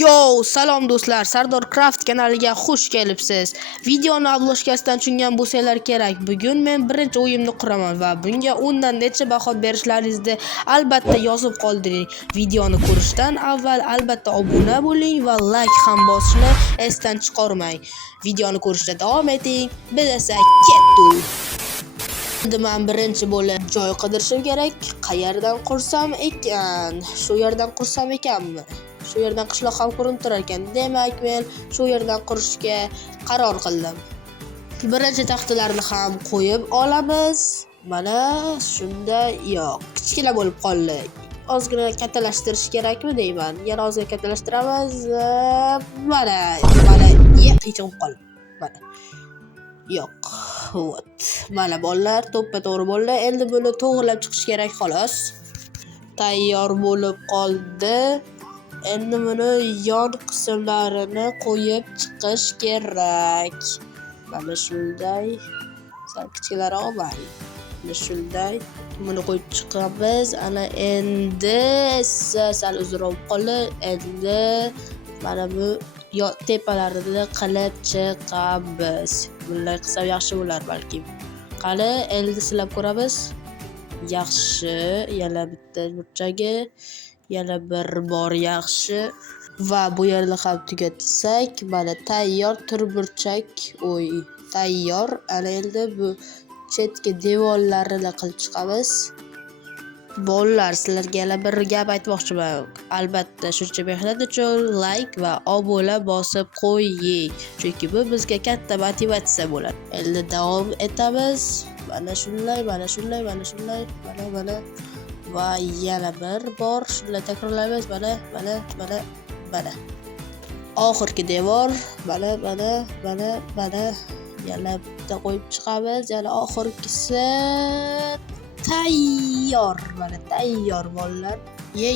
Yo, salom do'stlar, Sardor Craft kanaliga xush kelibsiz. Videoni obloshkasidan tushungan bo'lsanglar kerak. Bugun men birinchi o'yimni quraman va bunga undan necha baho berishlaringizni albatta yozib qoldiring. Videoni ko'rishdan avval albatta obuna bo'ling va like ham bosishni esdan chiqarmang. Videoni ko'rishda davom eting. Biz esa ketdik. Endi men birinchi bo'lib joy qidirishim kerak. Qayerdan qursam ekan? Shu yerdan qursam ekanmi? Shu yerdan qishloq ham ko'rinib turar ekan. Demak, men shu yerdan qurishga qaror qildim. Birinchi taxtalarni ham qo'yib olamiz. Mana shunda yo'q, kichkina bo'lib qoldi. Ozgina kattalashtirish kerakmi deyman. Yana ozgina kattalashtiramiz. Mana qichib qoldi. Mana. Yo'q. Vot. Mana bolalar to'ppa-to'g'ri bo'ldi. Endi buni to'g'rilab chiqish kerak xolos. Tayyor bo'lib qoldi. Endi buni yon qismlarini qo'yib chiqish kerak. Mana shunday. Sal kichikroq mana. Mana shunday. Buni qo'yib chiqamiz. Ana endi sal uzunroq qoldi. Endi mana bu tepalarini qilib chiqamiz. Bunday qilsam yaxshi bo'lar balki. Qani endi silab ko'ramiz. Yaxshi, yana bitta burchagi, yana bir bor yaxshi va bu yerni ham tugatsak, mana tayyor turburchak, tayyor. Ana endi bu chetki devorlarini qilib chiqamiz. Bolalar, sizlarga yana bir gap aytmoqchiman. Albatta, shuncha mehnat uchun like va obuna bosib qo'ying, chunki bu bizga katta motivatsiya bo'ladi. Endi davom etamiz. Mana shunday, mana shunday, mana shunday, mana va yana bir bor shunday takrorlaymiz. Mana. Oxirgi devor, mana. Yana bitta qo'yib chiqamiz. Yana oxirgisi tayyor. Mana tayyor bolalar.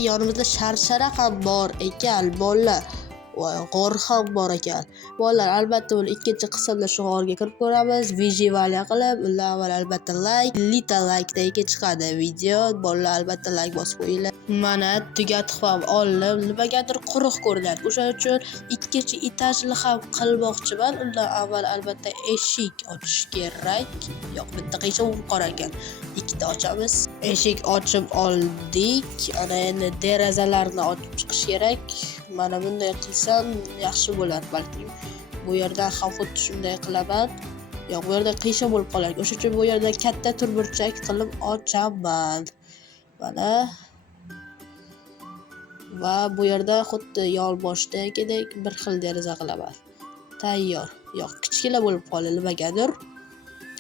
Yonimizda sharshara ham bor ekan bolalar. G'or ham bor ekan. Bolalar, albatta buni ikkinchi qismda shu g'orga kirib ko'ramiz. Vijivaliya qilib, undan avval albatta like dagi chiqadi video. Bolalar, albatta like bosib qo'yinglar. Mana tugatib ham oldim. Nimagadir quruq ko'rinadi. O'shaning uchun ikkinchi etajni ham qilmoqchiman. Undan avval albatta eshik ochish kerak. Yo'q, bitta qiyshiq qor ekan. Ikkita ochamiz. Eshik ochib oldik. Ana endi derazalarni ochib chiqish kerak. Mana bunday qilsam yaxshi bo'lar balki. Bu yerdan ham xuddi shunday qilaman. Yo'q, bu yerda qiyshiq bo'lib qoladi. O'shuning uchun bu yerda katta turburchak qilib ochaman. Mana. Va bu yerda xuddi yonboshdagidek bir xil deraza qilaman. Tayyor. Yo'q, kichkina bo'lib qoldi nimagadir.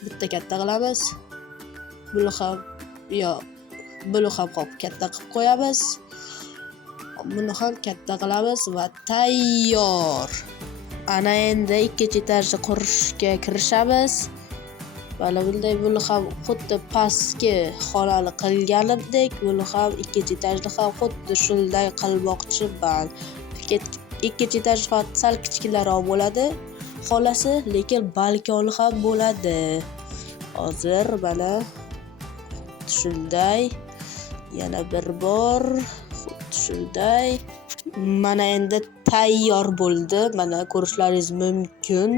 Bitta katta qilamiz. Buni ham katta qilib qo'yamiz. Buni ham katta qilamiz va tayyor. Ana endi ikkinchi etajni qurishga kirishamiz. Mana bunday buni ham xuddi pastki xonani qilganimdek, buni ham ikkinchi etajni ham xuddi shunday qilmoqchiman. Ikkinchi etaj sal kichkinaroq bo'ladi xonasi, lekin balkoni ham bo'ladi. Hozir mana shunday. Yana bir bor shunday. Mana endi tayyor bo'ldi. Mana ko'rishlaringiz mumkin.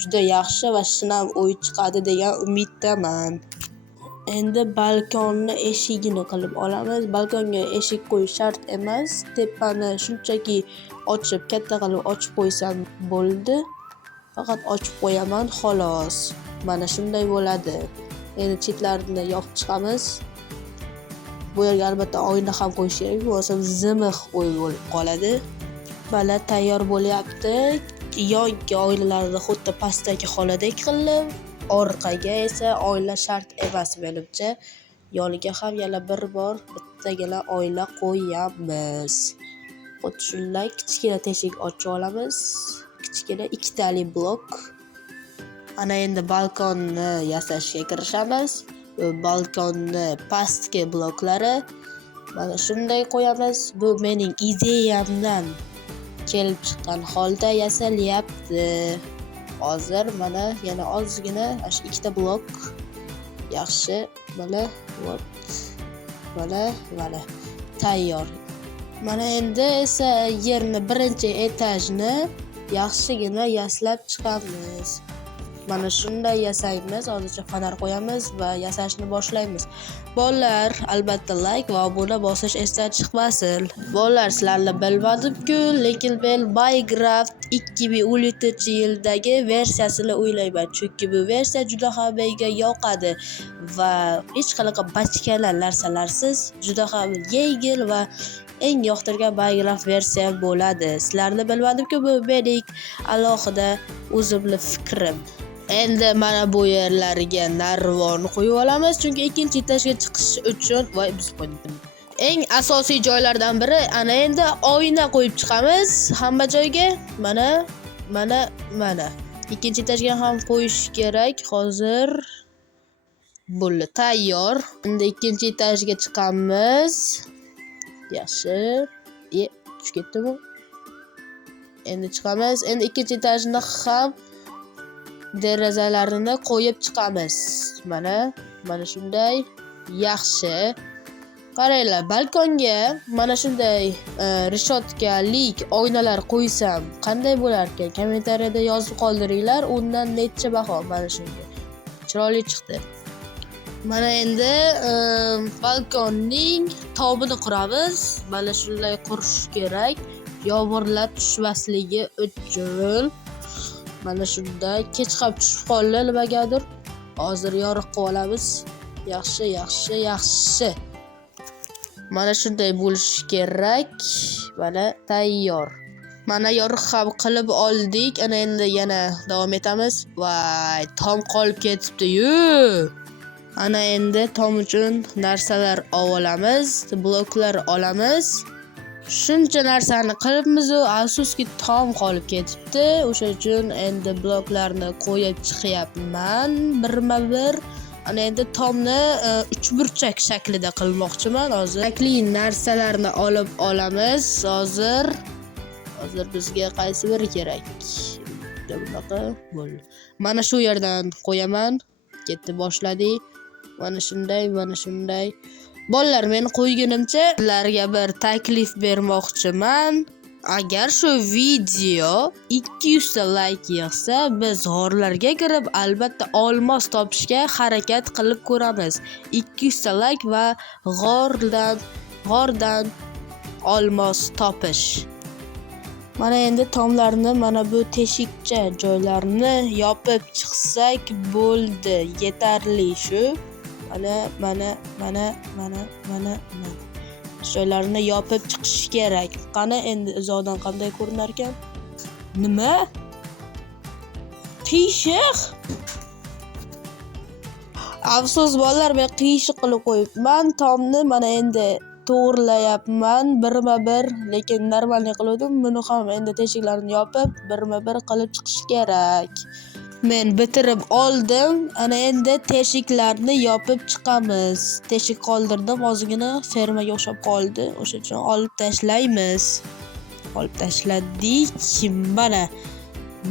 Juda yaxshi va shinam o'y chiqadi degan umiddaman. Endi balkonni eshigini qilib olamiz. Balkonga eshik qo'yish shart emas. Tepani shunchaki ochib, katta qilib ochib qo'ysam bo'ldi. Faqat ochib qo'yaman xolos. Mana shunday bo'ladi. Endi chetlarini yopib chiqamiz. Bu yerga albatta oyna ham qo'yish kerak, bo'lmasa zimiq o'y bo'lib qoladi. Mana tayyor bo'lyapti. Yonga oynalarni xuddi pastdagi xonadek qilib, orqaga esa oyna shart emas menimcha. Yoniga ham yana bir bor bittagina oyna qo'yamiz. Xuddi shunday kichkina teshik ochib olamiz. Kichkina ikkitali blok. Ana endi balkonni yasashga kirishamiz. Balkonni pastki bloklari mana shunday qo'yamiz. Bu mening ideyamdan kelib chiqqan holda yasalyapti. Hozir mana yana ozgina ikkita blok. Yaxshi. Mana tayyor. Mana endi esa yerni birinchi etajni yaxshigina yaslab chiqamiz. Mana shunday yasaymiz. Hozircha fonar qo'yamiz va yasashni boshlaymiz. Bolalar, albatta like va obuna bosish esdan chiqmasin. Bolalar, sizlarni bilmadim-ku, lekin men Minecraft 2013-yildagi versiyasini o'ylayman. Chunki bu versiya juda ham menga yoqadi va hech qanaqa bachkana narsalarsiz juda ham yengil va eng yoqtirgan Minecraft versiya bo'ladi. Sizlarni bilmadim-ku, bu mening alohida o'zimning fikrim. Endi mana bu yerlarga narvon qo'yib olamiz, chunki ikkinchi etajga chiqish uchun biz qo'ydik. Eng asosiy joylardan biri ana endi oyna qo'yib chiqamiz hamma joyga. Mana. Ikkinchi etajga ham qo'yish kerak. Hozir bo'ldi, tayyor. Endi ikkinchi etajga chiqamiz. Yaxshi. Tushib ketdimi? Endi chiqamiz. Endi ikkinchi etajni ham derazalarini qo'yib chiqamiz. Mana shunday. Yaxshi. Qaranglar, balkonga mana shunday reshotkalik oynalar qo'ysam qanday bo'lar ekan? Kommentariyada yozib qoldiringlar. Undan necha baho mana shunga. Chiroyli chiqdi. Mana endi balkonning tomini quramiz. Mana shunday qurish kerak. Yomg'irlar tushmasligi uchun. Mana shunday kech ham tushib qoldi nimagadir. Hozir yoriq qilib olamiz. Yaxshi. Mana shunday bo'lishi kerak. Mana tayyor. Mana yoriq ham qilib oldik. Ana endi yana davom etamiz. Voy, tom qolib ketibdi-yu. Ana endi tom uchun narsalar olamiz, bloklar olamiz. Shuncha narsani qilibmiz, afsuski tom qolib ketibdi. O'sha uchun endi bloklarni qo'yib chiqyapman birma-bir. Ana endi tomni uchburchak shaklida qilmoqchiman hozir. Kerakli narsalarni olib olamiz hozir. Bizga qaysi biri kerak? Bunaqa bo'ldi. Mana shu yerdan qo'yaman. Ketdi, boshladik. Mana shunday. Bolalar, men qo'ygunimcha sizlarga bir taklif bermoqchiman. Agar shu video 200 ta like yig'sa, biz g'orlarga kirib albatta olmos topishga harakat qilib ko'ramiz. 200 ta like va g'ordan olmos topish. Mana endi tomlarni mana bu teshikcha joylarni yopib chiqsak bo'ldi. Yetarli shu. Mana. Joylarni yopib chiqish kerak. Qani endi uzoqdan qanday ko'rinar ekan? Nima? Qiyshiq. Afsus bolalar, men qiyshiq qilib qo'yibman. Tomni mana endi to'g'rilayapman birma-bir, lekin normalniy qildim. Buni ham endi teshiklarni yopib birma-bir qilib chiqish kerak. Men bitirib oldim. Ana endi teshiklarni yopib chiqamiz. Teshik qoldirdim, ozgina fermaga o'xshab qoldi. O'sha uchun olib tashlaymiz. Olib tashladik.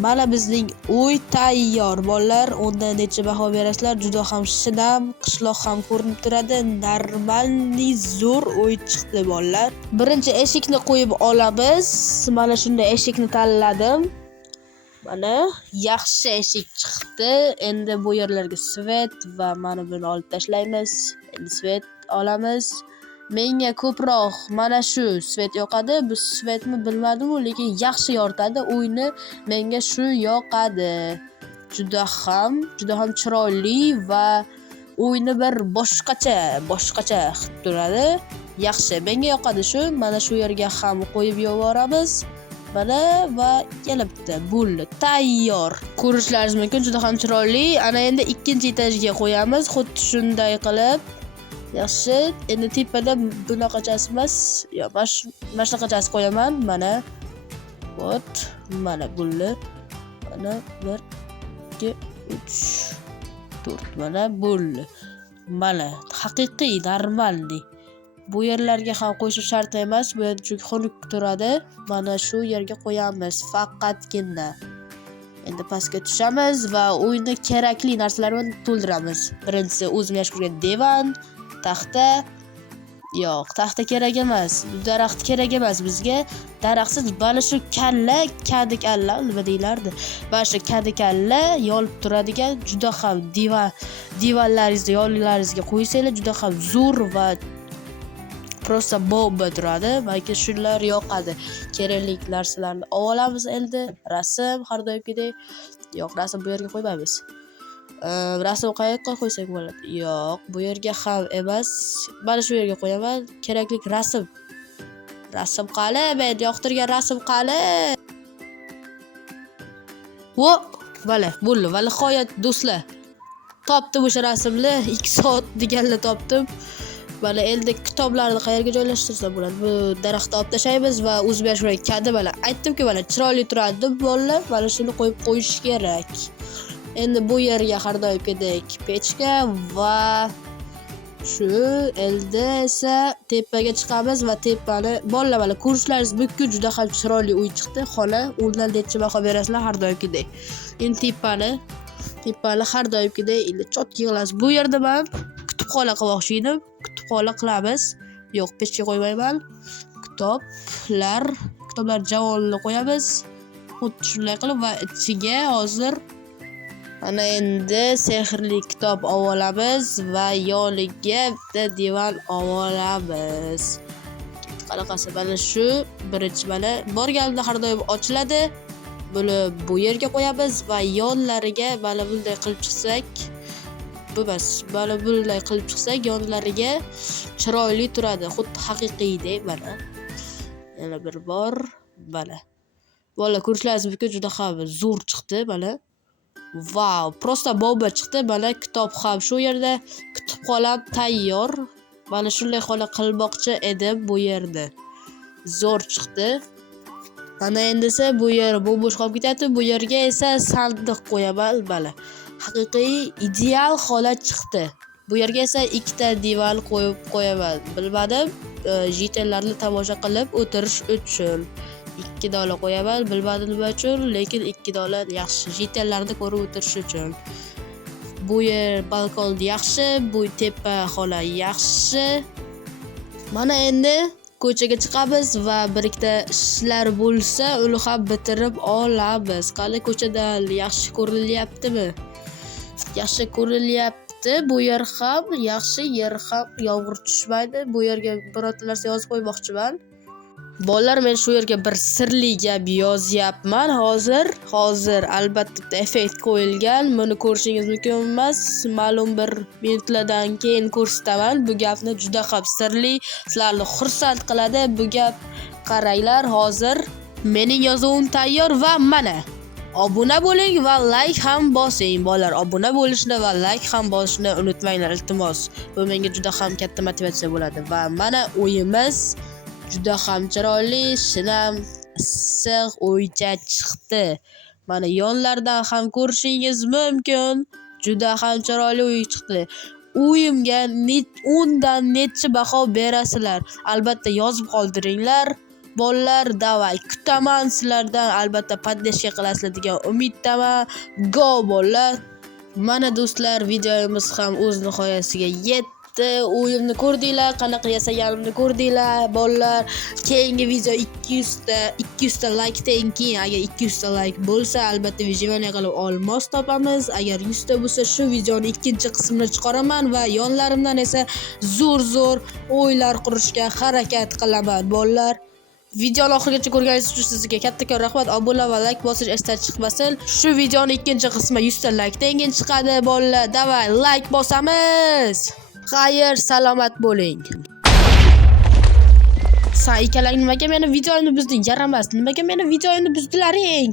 Mana bizning uy tayyor. Bolalar, undan necha baho berasizlar? Juda ham shinam, qishloq ham ko'rinib turadi. Normalniy zo'r uy chiqdi bolalar. Birinchi eshikni qo'yib olamiz. Mana shunday eshikni tanladim. Mana yaxshi eshik chiqdi. Endi bu yerlarga svet va mana buni olib tashlaymiz. Endi svet olamiz. Menga ko'proq mana shu svet yoqadi. Bu svetni bilmadim-ku, lekin yaxshi yoritadi uyni. Menga shu yoqadi. Juda ham chiroyli va uyni bir boshqacha qilib turadi. Yaxshi, menga yoqadi shu. Mana shu yerga ham qo'yib yuboramiz. Mana va kelibdi. Bo'ldi, tayyor. Ko'rishlaringiz mumkin, juda ham chiroyli. Ana endi ikkinchi etajga qo'yamiz, xuddi shunday qilib. Yaxshi, endi tepada bunaqachasi emas, yo, mana shunaqachasi qo'yaman. Mana. Mana bo'ldi. Mana 1 2 3 4. Mana bo'ldi. Mana haqiqiy normalniy. Bu yerlarga ham qo'yish shart emas, bu yerda chunki xunuk turadi. Mana shu yerga qo'yamiz faqatgina. Endi pastga tushamiz va uyni kerakli narsalar bilan to'ldiramiz. Birinchisi o'zim yashab turgan divan, taxta, Yo'q, taxta kerak emas. Daraxt kerak emas bizga. Daraxtsiz mana shu kadi kalla nima deylardi? Mana shu kadi kalla yolib turadigan juda ham divanlaringizga, yo'llaringizga qo'ysanglar juda ham zo'r va prosta bomba turadi. Balki shular yoqadi. Kerakli narsalarni olamiz endi. Rasm har doimgidek. Yo'q, rasm bu yerga qo'ymaymiz. Rasm qayoqqa qo'ysak bo'ladi? Yo'q, bu yerga ham emas. Mana shu yerga qo'yaman. Kerakli rasm. Rasm qali, men yoqtirgan rasm qali. Vo, mana, bo'ldi. Va nihoyat do'stlar. Topdim o'sha rasmni. 2 soat deganlar topdim. Mana endi kitoblarni qayerga joylashtirsa bo'ladi? Bu daraxtga olib tashlaymiz va o'zimga shunday kadi mana aytdim-ku, mana chiroyli turadi deb bolalar, mana shuni qo'yib qo'yish kerak. Endi bu yerga har doimgidek pechka va shu endi esa tepaga chiqamiz va tepani bolalar mana ko'rishlaringiz mumkin, juda ham chiroyli uy chiqdi. Xona, undan necha baho berasizlar har doimgidek. Endi tepani har doimgidek endi chotki qilasiz. Bu yerda men kutubxona qilmoqchi edim. Kutubxona qilamiz. Yo'q, pechka qo'ymayman. Kitoblar javonini qo'yamiz. Xuddi shunday qilib va ichiga hozir ana endi sehrli kitob olamiz va yoniga bitta divan olamiz. Qanaqasi mana shu birinchi mana borganda har doim ochiladi. Buni bu yerga qo'yamiz va yonlariga mana bunday qilib chiqsak, mana bunday qilib chiqsak yonlariga chiroyli turadi, xuddi haqiqiydek mana. Yana bir bor mana. Bolalar ko'rishlaringiz mumkin, juda ham zo'r chiqdi mana. Wow, prosta bomba chiqdi. Mana kitob ham shu yerda, kutubxonam tayyor. Mana shunday xona qilmoqchi edim bu yerda. Zo'r chiqdi. Ana endi esa bu yer bo'sh qolib ketyapti. Bu yerga esa sandiq qo'yaman mana. Haqiqiy ideal holat chiqdi. Bu yerga esa ikkita divan qo'yib qo'yaman. Bilmadim, jitellarni tomosha qilib o'tirish uchun. 2 dollar qo'yaman, bilmadim nima uchun, lekin 2 dollar yaxshi. Jitellarni ko'rib o'tirish uchun. Bu yer balkon yaxshi, bu tepa xona yaxshi. Mana endi ko'chaga chiqamiz va bir ikkita ishlar bo'lsa, uni ham bitirib olamiz. Qani ko'chadan yaxshi ko'rilyaptimi? Yaxshi ko'rilyapti. Bu yer ham yaxshi, yer ham yomg'ir tushmaydi. Bu yerga birorta narsa yozib qo'ymoqchiman. Bolalar, men shu yerga bir sirli gap yozyapman hozir albatta effekt qo'yilgan. Buni ko'rishingiz mumkin emas. Ma'lum bir minutlardan keyin ko'rsataman. Bu gapni juda ham sirli, sizlarni xursand qiladi bu gap. Qaranglar, hozir mening yozuvim tayyor va mana. Obuna bo'ling va like ham bosing. Bolalar, obuna bo'lishni va like ham bosishni unutmanglar, iltimos. Bu menga juda ham katta motivatsiya bo'ladi va mana o'yimiz juda ham chiroyli, shinam, issiq o'ycha chiqdi. Mana yonlardan ham ko'rishingiz mumkin. Juda ham chiroyli uy chiqdi. Uyimga 10 dan necha baho berasizlar? Albatta yozib qoldiringlar. Bolalar, davay, kutaman sizlardan. Albatta podдержка qilasizlar degan umiddaman. Go bolalar. Mana do'stlar, videomiz ham o'z nihoyasiga yetdi. O'yimni ko'rdinglar, qanaqa yasaganimni ko'rdinglar bolalar. Keyingi video 200 ta like-dan keyin agar 200 ta like bo'lsa, albatta vijivaniya qilib olmos topamiz. Agar 100 ta bo'lsa, shu videoning ikkinchi qismini chiqaraman va yonlarimdan esa zo'r o'ylar qurishga harakat qilaman bolalar. Videoni oxirigacha ko'rganingiz uchun sizga kattakon rahmat. Obuna va like bosish esdan chiqmasin. Shu videoning ikkinchi qismi 100 ta like-dan keyin chiqadi bolalar. Davay, like bosamiz. Xayr, salomat bo'ling. Sen ikkalang nimaga meni videoimni buzding? Yaramas. Nimaga meni videoimni buzdilaring?